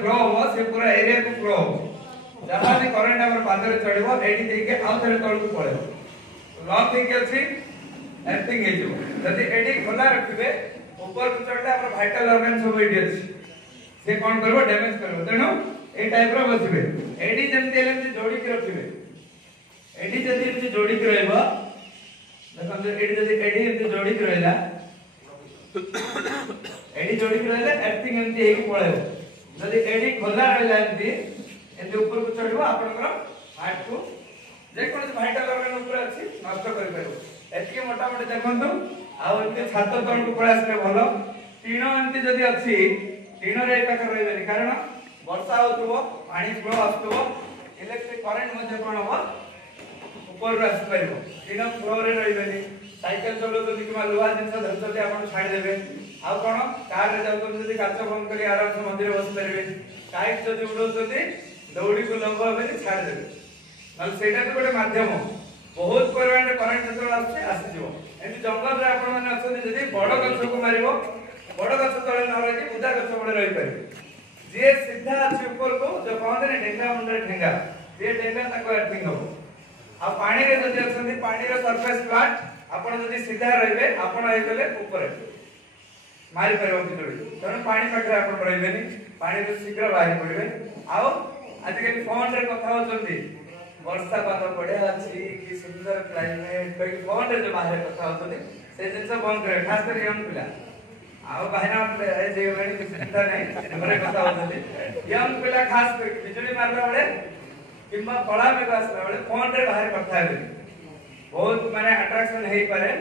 flow हो से पूरा एरिया को फ्लो हो जहां भी करंट हमर पादरे चढ़िबो एडी देके आउ थरे तळ को पळेबो लॉक देके अछि एर्थिंग हे जो जदि एडी खोला रखिबे ऊपर को चढ़ले हमर वाइटल ऑर्गन सब एडी अछि से कोन करबो डैमेज करबो तेनो ए टाइप रो बसिबे एडी जेमति एलमति जोडी के रखिबे एडी जदि एमति जोडी के रहबो देखो एडी जदि एडी एमति जोडी के रहला एडी जोडी के रहला एर्थिंग एमति हेकी पळेबो जदि एडी खोला रहला एमति एमति ऊपर को चढ़िबो आपनकर हार्ट को जे कोन वाइटल ऑर्गन ऊपर अछि नष्ट करि परबो एतके मोटा मोटे देखंतु आ एमति छात तळ को पळा आसले भलो टीनो एमति जदि अछि टीनो रे पाख रहबेनी कारण वर्षा होतबो पानी फ्लो आसतबो इलेक्ट्रिक करंट मध्ये कोन हो ऊपर रे आसी परबो टीनो फ्लो रे रहबेनी साइकिल चलो तो किमा लोहा जिंस धरते आपण छाड़ देबे आ कोन कार रे जाउ तो जदि काच बंद करी आराम से मंदिर बस परबे काइट जदि उडोतते दौड़ी को लंबा होबे छाड़ देबे नल सेटा तो गोटे माध्यम बहुत परिमाण रे करंट जतरा आछे आसी जिवो एमि जंगल रे आपण माने अछन जदि बड़ गछ को मारिबो बड़ गछ तळे न रही उदा गछ बडे रही पारे जे सीधा अछि ऊपर को जो कहते ने ढेंगा मुंडे ठेंगा जे ढेंगा तको अर्थिंग हो आ पानी रे जदि अछन पानी रो सरफेस फ्लैट आपण जदि सीधा रहबे आपण आइ गले ऊपर मारी परबो बिजली तने पानी पाखरे आपण रहबेनी पानी रो शीघ्र बाहर पड़बे आ आज के फोन रे कथा होचंती वर्षा पात बढ़िया अछि कि सुंदर क्लाइमेट कोई फोन रे जो बाहर कथा होचंती से जिंस बंद करे खास कर यंग पिला आउ बाहर ए जे वेणी के चिंता नहीं हमरे कथा होचंती यंग पिला खास कर बिजली मारला बळे किंबा पळा में आसला बळे फोन रे बाहर कथा हेबे बहुत माने अट्रैक्शन हेई पारे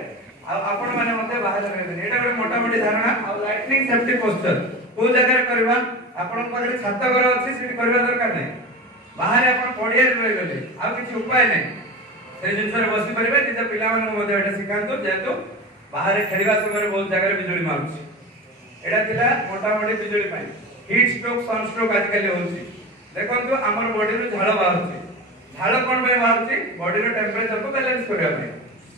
आ आपण माने मते बाहर रहबे एटा बडे मोटा मोटी धारणा आ लाइटनिंग सेफ्टी पोस्चर को जगह करबा आपण पाखरे छात घर अछि सिटी करबा दरकार नै बाहर आपण पडिया रहि गले आ किछि उपाय नै से जिंसर बसी परिबे निज पिला मन मते एटा सिखांतो जेतो बाहर खेलिबा समय बहुत जगह बिजली मारुछि एटा थिला मोटा मोटी बिजली पाई हीट स्ट्रोक सन स्ट्रोक आज काली होछि देखंतु हमर बॉडी रो झाळ बाहरुछि झाळ कोन पे बाहरुछि बॉडी रो टेंपरेचर को बैलेंस करिया पे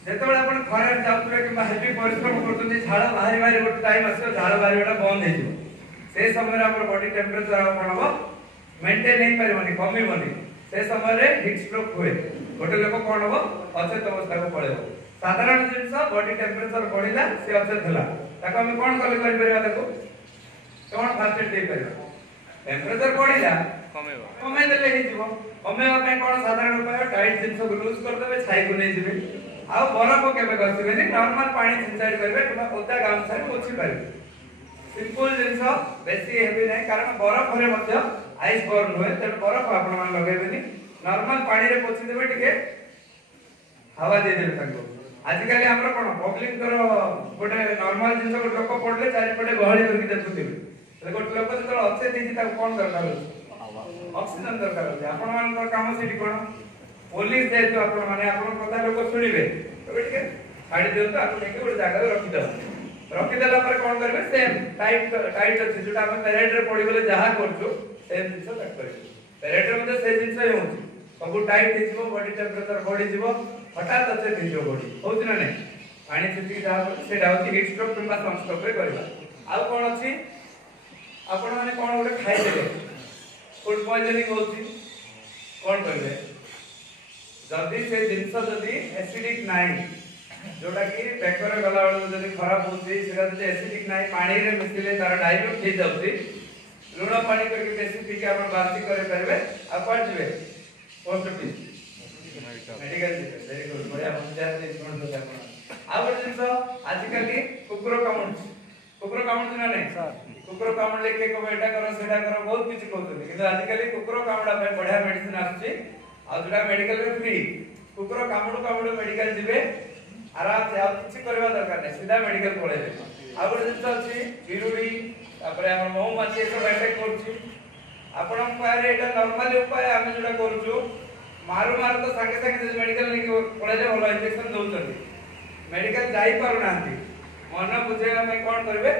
जेतबेला आपण खरे जाउतबे कि हेवी परिश्रम करतुनी झाळ बाहरी बाहरी गोटे टाइम आसे झाळ बाहरीटा बंद हे जिवो से समय हमर बॉडी टेंपरेचर आपण हो मेंटेन नहीं परबनी कमीबनी से समय रे हीट स्ट्रोक हुए गोटे लोक कोन हो अचेत अवस्था को पळेबो साधारण जिंस बॉडी टेंपरेचर बढ़िला से अचेत हला ताको हम कोन कले करि परबा ताको कोन फास्ट दे परबा टेंपरेचर बढ़िला कमे देले हे जिवो कमेवा पे कोन साधारण उपाय टाइट जिंस को लूज कर देबे छाई को नै जिबे आ बरफ को केबे करसिबेनी नॉर्मल पानी सिंचाई करबे किबा ओदा गाम से पोछि परबे सिंपल जिंस बेसी हेवी नै कारण बरफ रे मध्य आइस बर्न होय त बरफ आपण मान लगेबेनी नॉर्मल पानी रे पोछि देबे टिके हवा दे देबे ताको आज काली हमर कोन पब्लिक करो गोटे नॉर्मल जिंस को लोक पडले चारि पटे गहळी करके देखुथिबे त गोटे लोक जतल अछे दिति ताको कोन दरकार ऑक्सीजन दरकार होय आपण मान काम सिटी कोन पुलिस दे तो आपण माने आपण कथा लोक सुनिबे त टिके छाडी दियौ त आपण एके गोटे जागा रखि दो रखि देला पर कोन करबे सेम टाइट टाइट अछि जोटा हम पेरेड रे पड़ी गेले जहा करछु सेम जिंस तक करिबे पेरेड रे मते से जिंस ही होछि सब टाइट हिजबो बॉडी टेंपरेचर बढ़ी जिवो हठात अचे हिजो बॉडी होछि ना नै पानी छिटी जहा सेटा होछि हीट स्ट्रोक किंबा सनस्ट्रोक रे करबा आ कोन अछि आपण माने कोन गोटे खाइ देले फूड पॉइजनिंग होछि कोन करबे जदी से जिंस जदी एसिडिक नाही जोटा कि पेकर गला वाला जदी खराब होछि सेटा जदी एसिडिक नाही पानी रे मिसिले तार डाइल्यूट हे जाउछि लूण पानी करके बेसी पी के आपण बासी करे परबे आ पड़ जबे post office medical very good बढ़िया पंचायत से सुन दो आपण आ बड जिंस आज काली कुकुर कामुड़ ना नहीं सर कुकुर कामुड़ लेके को एटा करो सेटा करो बहुत किछि कहउतली किंतु आज काली कुकुर कामुड़ा पे बढ़िया मेडिसिन आछि आ जोटा मेडिकल रे फ्री कुकुर कामुड़ मेडिकल जिबे आराम से आप किछि करबा दरकार नै सीधा मेडिकल पळेबे आ बड जिंस अछि बिरुडी तापरे हम मौ माछी सब अटैक करछि आपण पारे एटा नॉर्मल उपाय हम जोटा करछु मारू तो संगे संगे मेडिकल लेके पळेले भलो इंजेक्शन दउछथि मेडिकल जाई पारु नांती मन बुझेला में कोन करबे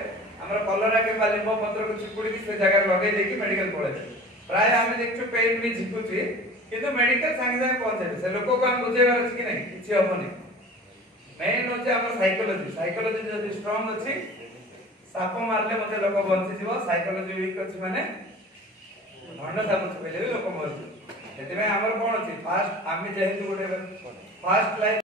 हमरा कलरा के लिंबो पत्र को चिपुड़ी से जगह लगे देकी मेडिकल पळेले प्राय हम देखछु पेन भी झिकुछि किंतु मेडिकल संगे संगे पहुंचे से लोक को हम बुझेबा अछि कि नै किछि होबनी मेन होचे हमर साइकोलॉजी जदी स्ट्रांग अछि साप मारले मते लोक बंची जीव साइकोलॉजी वीक अछि माने भंड चामच पहले भी लोक मरु से आमर कौन अच्छी फास्ट आम जेहेतु गोटे फास्ट लाइफ